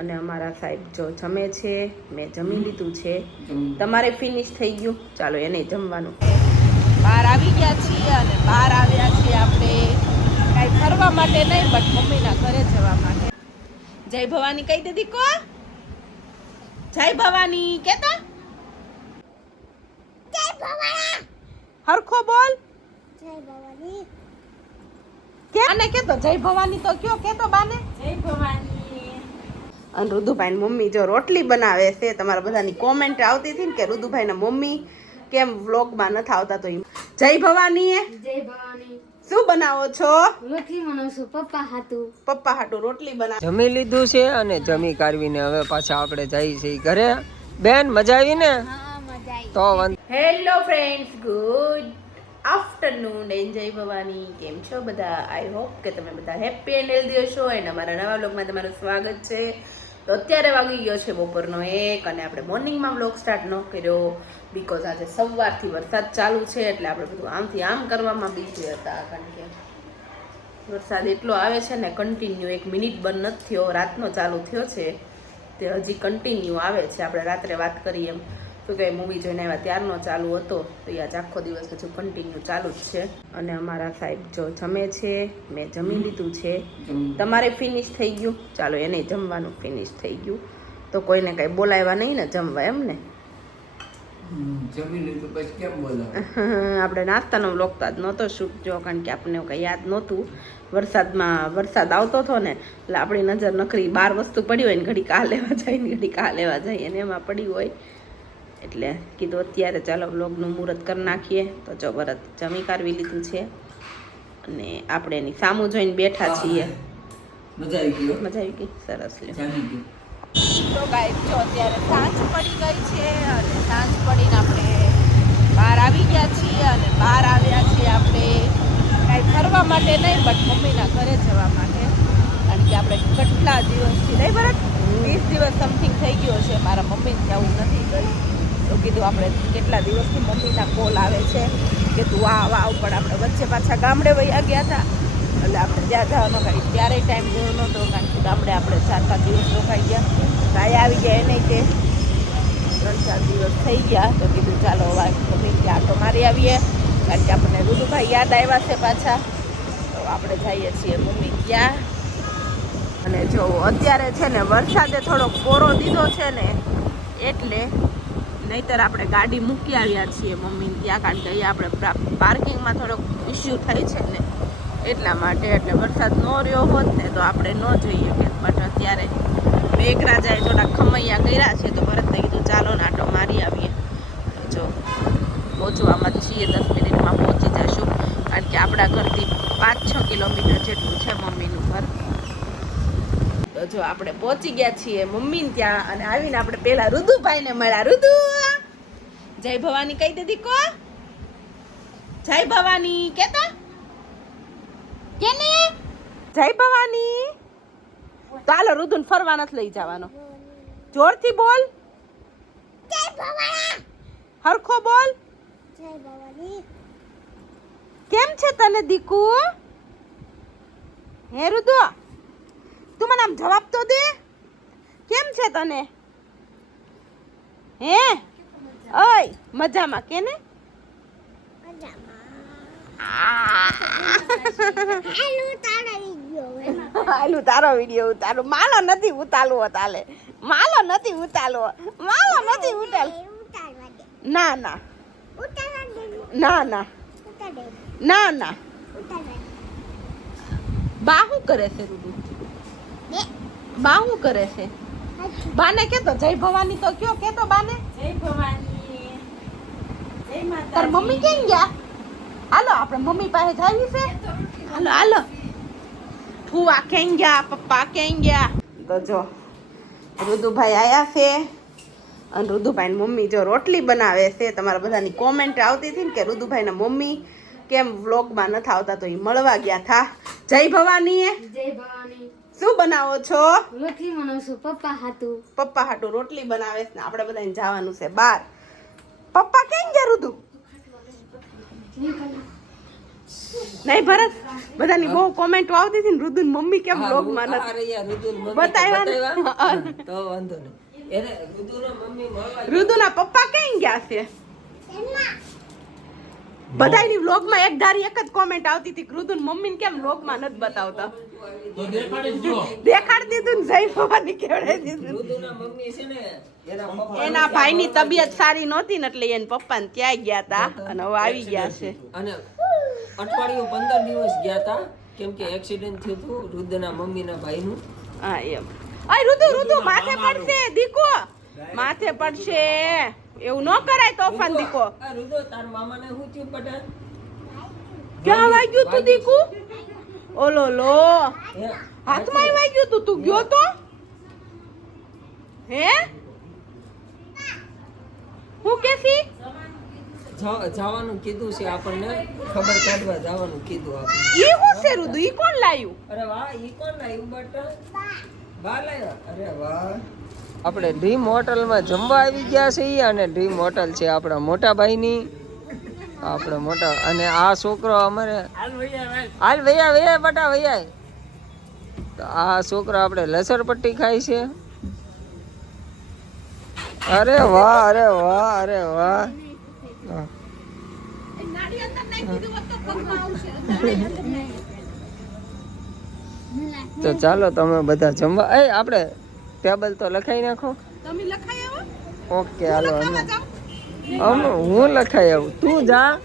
અને અમારા સાહેબ જો જમે છે મેં જમી લીધું છે. તમારે ફિનિશ થઈ ગયું. ચાલો એને જમવાનું. બહાર આવી ગયા છીએ અને બહાર આવ્યા છીએ આપણે. કાંઈ ફરવા માટે નહીં બટ મમ્મીના ઘરે જવા માટે. જય ભવાની કહી દીધી કો જય ભવાની કેતા? હરખો બોલ. જય કે આને કેતો જય ભવાની તો કયો કેતો બાને? જય ભવાની. અને રુદુભાઈની મમ્મી જો રોટલી બનાવે છે તમારા બધાની કોમેન્ટ આવતી હતી ને કે રુદુભાઈના મમ્મી કેમ વ્લોગમાં નથી આવતા તો જય ભવાની જય ભવાની. શું બનાવો છો? રોટલી બનાવશું પપ્પા હાતું પપ્પા હાટુ રોટલી બનાવ જમી લીધું છે અને જમી કાઢવીને હવે પાછા આપણે જઈએ છીએ ઘરે. બેન મજા આવી ને? હા મજા આવી. તો hello friends good afternoon enjoy Bhavani. કેમ છો બધા? આઈ હોપ કે તમે બધા હેપી એન્ડ હેલ્ધી હશો. એન્ડ અમારા નવા બ્લોગમાં તમારું સ્વાગત છે. તો અત્યારે વાગી ગયો છે બપોરનો એક અને આપણે મોર્નિંગમાં બ્લોગ સ્ટાર્ટ ન કર્યો બીકોઝ આજે સવારથી વરસાદ ચાલુ છે એટલે આપણે બધું આમથી આમ કરવામાં બીજી હતા કારણ કે વરસાદ એટલો આવે છે ને કન્ટિન્યુ એક મિનિટ બંધ નથી થયો, રાતનો ચાલુ થયો છે તે હજી કન્ટિન્યુ આવે છે. આપણે રાત્રે વાત કરીએ એમ. તો કે મૂવી જોઈને આવ્યા ત્યારનો ચાલુ હતો. તો એ આજ આખો દિવસ હજુ કન્ટિન્યુ ચાલુ જ છે. અને અમારા સાહેબ જો જમે છે મેં જમી લીધું છે. તમારે ફિનિશ થઈ ગયું? ચાલો એને જમવાનું ફિનિશ થઈ ગયું. તો કોઈને કાંઈ બોલાવ્યા નહીં ને જમવા એમ ને? આપણે નાસ્તાનો લોકતા જ નહોતો શૂટ જો કારણ કે આપણને કંઈ યાદ નહોતું. વરસાદમાં વરસાદ આવતો હતો ને એટલે આપણી નજર નકરી બાર વસ્તુ પડી હોય ને ઘડી કા લેવા જાય ને ઘડી કા લેવા જાય અને એમાં પડી હોય. એટલે કીધું અત્યારે ચાલો બ્લોગનું મુહૂર્ત કરી નાખીએ. તો જો વરત જમી કાઢવી લીધું છે. અને આપણે એની સામું જોઈને બેઠા છીએ. મજા આવી ગયો મજા આવી ગઈ? સરસ તો ગાઈસ જો અત્યારે સાંજ પડી ગઈ છે અને સાંજ પડીને આપણે બહાર આવી ગયા છીએ અને બહાર આવ્યા છીએ આપણે કાંઈ ફરવા માટે નહીં બટ મમ્મીના ઘરે જવા માટે. કારણ કે આપણે કેટલા દિવસથી નહીં બરાબર? વીસ દિવસ સમથિંગ થઈ ગયો છે. મારા મમ્મી જવું નથી ગઈ. તો કીધું આપણે કેટલા દિવસથી મમ્મીના કોલ આવે છે કે તું આવ આવ પણ આપણે વચ્ચે પાછા ગામડે વૈયા ગયા હતા. એટલે આપણે ત્યાં જવાનો કાંઈ. ત્યારે ટાઈમ ગયો નહોતો કારણ કે ગામડે આપણે ચાર, પાંચ દિવસ રોકાઈ ગયા. ભાઈ આવી ગયા એને તે ત્રણ, ચાર દિવસ થઈ ગયા. તો કીધું ચાલો મમ્મી ત્યાં આટો મારી આવીએ કારણ કે આપણને રુદુભાઈ યાદ આવ્યા છે પાછા. તો આપણે જઈએ છીએ મમ્મી ક્યાં અને જો અત્યારે છે ને વરસાદે થોડો કોરો દીધો છે ને, એટલે નહીતર આપણે ગાડી મૂકી આવ્યા છીએ મમ્મી. ત્યાં કારણ કે અહીંયા આપણે પાર્કિંગમાં થોડોક ઇસ્યુ થાય છે ને, એટલા માટે એટલે વરસાદ ન રહ્યો હોત ને તો આપણે ન જઈએ કે બટ અત્યારે મેઘરાજાએ થોડા ખમૈયા કર્યા છે તો ભરતને કીધું, ચાલો નાટો મારી આવીએ. જો, પહોંચવામાં છીએ, દસ મિનિટમાં પહોંચી જશું. કારણ કે આપણા ઘરથી પાંચ છ કિલોમીટર જેટલું છે મમ્મીનું. તો જો આપણે પહોંચી ગયા છીએ મમ્મીને ત્યાં અને આવીને આપણે પેલા રુદુભાઈને મળ્યા. રુદુ! જય ભવાની કહી દીધી કો? જય ભવાની. કેતા? કેને? જય ભવાની. ચાલો રુદુન ફરવા નથી લઈ જવાનો. જોરથી બોલ. હરખો બોલ. કેમ છે તને દીકુ? હે રુદુ? તું મને આમ જવાબ તો દે? કેમ છે તને? હે? ઓય મજામાં કે ને? આલુ તારો વીડિયો ઉતારો. માલો નથી ઉતાલવો તાલે. માલો નથી ઉતાલવો માલો નથી ઉતાલ ના ના. ના. ના ના. ના બા શું કરે છે રૂડુ બા. શું કરે છે? બાને કેતો જય ભવાની તો કયો કેતો બાને? જય ભવાની. જય તાર મમ્મી કેમ ગયા? હાલો આપણે મમ્મી પાસે જાવી છે. હાલો હાલો. ફુવા કેમ ગયા પપ્પા કેમ ગયા? તો જો રુદુભાઈ આયા છે. અને રુદુભાઈ મમ્મી જો રોટલી બનાવે છે. તમારા બધાની કોમેન્ટ આવતી હતી ને કે રુદુભાઈના મમ્મી કેમ વ્લોગમાં નથી આવતા તો એ મળવા ગયા થા. જય ભવાની જય ભવાની. શું બનાવો છો? રોટલી બનાવશું પપ્પા હાટું. પપ્પા હાટું રોટલી બનાવે છે ને આપણે બધાને જવાનું છે બાર પપ્પા કેમ જરૂર તું નહીં ભરત બધાની બહુ કોમેન્ટો આવતી હતી ને રુદુન મમ્મી કેમ હા, વ્લોગમાં નથી? બતાવ્યા તો વાંધો નહીં. રુદુના મમ્મી મળવા રુદુના પપ્પા કેમ ગયા છે? બધાની વ્લોગમાં એક ધારી એક જ કોમેન્ટ આવતી હતી કે રુદુન મમ્મીને કેમ વ્લોગમાં નથી બતાવતા? દેખાડી દીધું ને જય ભવાની કેવડાવી દીધું. રુદુના મમ્મી છે ને એના પપ્પા એના તબિયત સારી નહોતી ને એટલે એને પપ્પાને ત્યાં ગયા તા અને હવે આવી ગયા છે. અને અઠવાડિયું પંદર દિવસ ગયા તા કેમ કે એક્સિડન્ટ થયું હતું રુદના મમ્મીના ભાઈનું. હા એમ. અય રુદુ રુદુ માથે પડશે દીકો માથે પડશે. એવું ન કરાય તોફાન દીકો રુદુ રુદો તાર મામાને શું થયું પટેલ? ક્યાં વાગ્યું તું દીકુ ઓલો લો હાથમાં હાથમાં. ગયું તું તું ગયો તો? હે? હું કેસી જા- જવાનું કીધું છે આપણને. ખબર કાઢવા જવાનું કીધું આપણે. ઈ હું છે રુદુ ઈ કોણ લાયું? અરે વાહ ઈ કોણ લાવ્યું બટ બા લાવ્યા અરે વાહ. આપણે ડ્રીમ હોટલમાં જમવા આવી ગયા છીએ અને ડ્રીમ હોટલ છે આપણા મોટા ભાઈની. આપણે મોટા. અને આ છોકરો અમારે હાલ ભૈયા ભૈયા બટા ભૈયા તો આ છોકરો આપણે લસણપટ્ટી ખાય છે. અરે વાહ અરે વાહ અરે વાહ. તો ચાલો તમે બધા જમવા એ આપણે ટેબલ તો લખાઈ નાખો. તમે લખાઈ આવો. ઓકે હાલો અમે હું લખાય આવું. તું જા.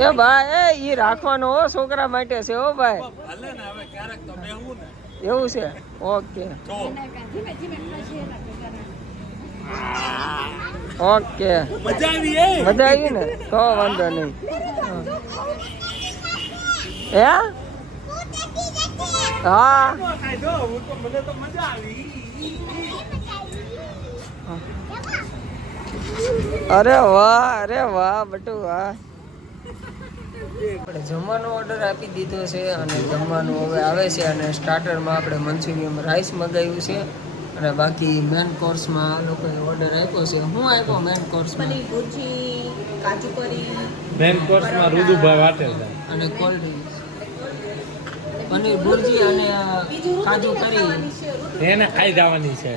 એ ભાઈ એ રાખવાનો હો છોકરા માટે છે હો ભાઈ. એવું છે? ઓકે. ઓકે. મજા આવી ને? તો વાંધો નહીં. હે? હા. અરે વાહ અરે વાહ બટુ વાહ. આપણે જમવાનો ઓર્ડર આપી દીધો છે અને જમવાનું હવે આવે છે અને સ્ટાર્ટરમાં આપણે મંચુરિયમ રાઈસ મગાવ્યું છે અને બાકી મેન કોર્સમાં આ લોકોએ ઓર્ડર આપ્યો છે. હું આપ્યો મેન કોર્સમાં પનીર ભુરજી કાજુ કરી મેન કોર્સમાં રુદુભાઈ વાટેલ અને કોલ્ડ ડ્રિંક્સ પનીર ભુરજી અને કાજુ કરી એને ખાઈ જવાની છે.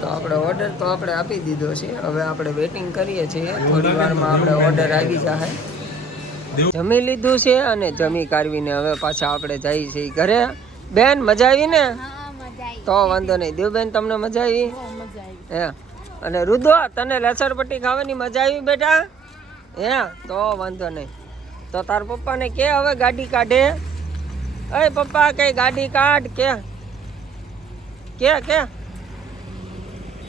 તો આપણે ઓર્ડર તો આપણે આપી દીધો છે. હવે આપણે વેટિંગ કરીએ છીએ. થોડી વારમાં આપણે ઓર્ડર આવી જશે જમી લીધું છે અને જમી કાઢવીને હવે પાછા આપણે જઈએ છીએ ઘરે. બેન મજા આવી ને? તો વાંધો નહીં. દેવબેન તમને મજા આવી? હે? અને રુદો તને લસરપટ્ટી ખાવાની મજા આવી બેટા? હે? તો વાંધો નહીં. તો તાર પપ્પાને કે હવે ગાડી કાઢે. અરે પપ્પા કઈ ગાડી કાઢ કે? કે કે?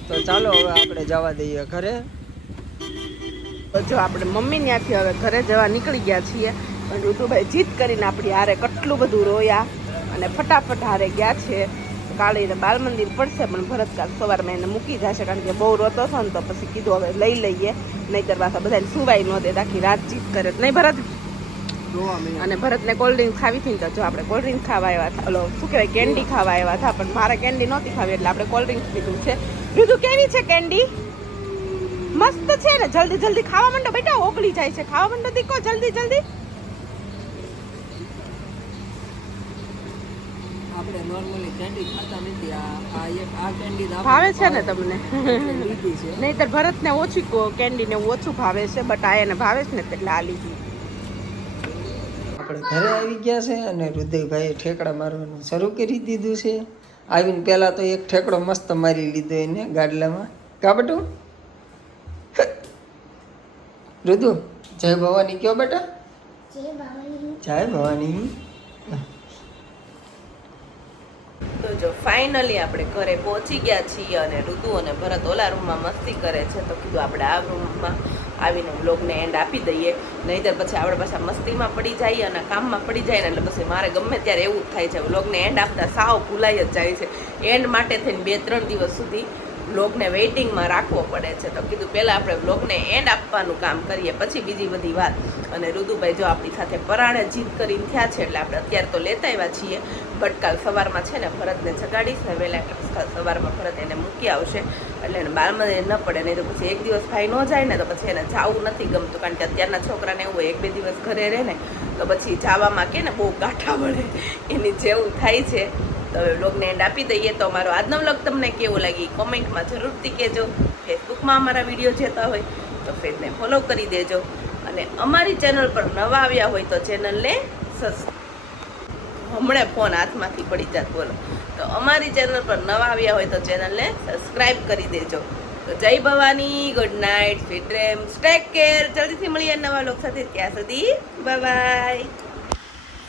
તો ચાલો હવે આપણે જવા દઈએ ઘરે. જો આપણે મમ્મી ત્યાંથી હવે ઘરે જવા નીકળી ગયા છીએ, પણ ઋતુભાઈ જીત કરીને આપણી હારે કેટલું બધું રોયા અને ફટાફટ હારે ગયા છે. કાલે એને બાલ મંદિર પડશે, પણ ભરતકાળ સવારમાં એને મૂકી જશે, કારણ કે બહુ રોતો હતો ને તો પછી કીધું હવે લઈ લઈએ નહીં પાછા બધાને સુવાય ન દે, આખી રાત જીત કરે. નહીં ભરત? અને ભરતને કોલ્ડ ડ્રિંક ખાવી હતી ને તો જો આપણે કોલ્ડ ડ્રિંક ખાવા આવ્યા હતા. ઓલો શું કહેવાય કેન્ડી ખાવા આવ્યા હતા પણ મારે કેન્ડી નહોતી ખાવી એટલે આપણે કોલ્ડ ડ્રિંક પીધું છે. પીધું કેવી છે કેન્ડી મસ્ત છે ને? જલ્દી જલ્દી ખાવા માંડો બેટા ઓગળી જાય છે. ખાવા માંડો દીકો જલ્દી જલ્દી. આપણે નોર્મલી કેન્ડી ખાતા નથી. આ આ એક આ કેન્ડી ભાવે છે ને તમને? લીધી છે. નહીતર ભરતને ઓછી કેન્ડી ને ઓછું ભાવે છે બટ આ એને ભાવે છે ને એટલે આ લીધી. આપણે ઘરે આવી ગયા છે અને રુદયભાઈએ ઠેકડા મારવાનું શરૂ કરી દીધું છે. આવીને પહેલાં તો એક ઠેકડો મસ્ત મારી લીધો એને ગાડલામાં. કાબટું રુદુ જય ભવાની કયો બેટા? જય ભવાની. જય ભવાની. તો જો ફાઇનલી આપણે ઘરે પહોંચી ગયા છીએ અને ઋતુ અને ભરત ઓલા રૂમમાં મસ્તી કરે છે, તો કીધું આપણે આ રૂમમાં આવીને બ્લોગને એન્ડ આપી દઈએ. નહીંતર પછી આપણે પાછા મસ્તીમાં પડી જાય અને કામમાં પડી જાય ને એટલે પછી મારે ગમે ત્યારે એવું જ થાય છે. બ્લોગને એન્ડ આપતા સાવ ભૂલાઈ જ જાય છે. એન્ડ માટે થઈને બે ત્રણ દિવસ સુધી વ્લોગને વેઇટિંગમાં રાખવો પડે છે. તો કીધું પહેલાં આપણે બ્લોગને એન્ડ આપવાનું કામ કરીએ, પછી બીજી બધી વાત. અને રુદુભાઈ જો આપણી સાથે પરાણે જીત કરીને થયા છે, એટલે આપણે અત્યારે તો લેતા આવ્યા છીએ. બટ કાલ સવારમાં છે ને ભરતને જગાડીશ ને વહેલા કાલ સવારમાં ભરત એને મૂકી આવશે. એટલે એને બારમાં ન પડે, નહીં તો પછી એક દિવસ ભાઈ ન જાય ને તો પછી એને જાવું નથી ગમતું, કારણ કે અત્યારના છોકરાને એવું એક બે દિવસ ઘરે રહે ને તો પછી જવામાં કે ને બહુ ગાંઠા વળે. એની જેવું થાય છે. તો હવે વ્લોગને એન્ડ આપી દઈએ તો અમારો આજનો બ્લોગ તમને કેવો લાગી કોમેન્ટમાં જરૂરથી કહેજો. ફેસબુકમાં અમારા વીડિયો જોતા હોય તો ફેસને ફોલો કરી દેજો. અને અમારી ચેનલ પર નવા આવ્યા હોય તો ચેનલને સસ હમણાં ફોન હાથમાંથી પડી જાત બોલો. તો અમારી ચેનલ પર નવા આવ્યા હોય તો ચેનલને સબસ્ક્રાઈબ કરી દેજો. તો જય Bhavani good night sweet dreams take care જલ્દીથી મળીએ નવા લોક સાથે. ત્યાં સુધી બાય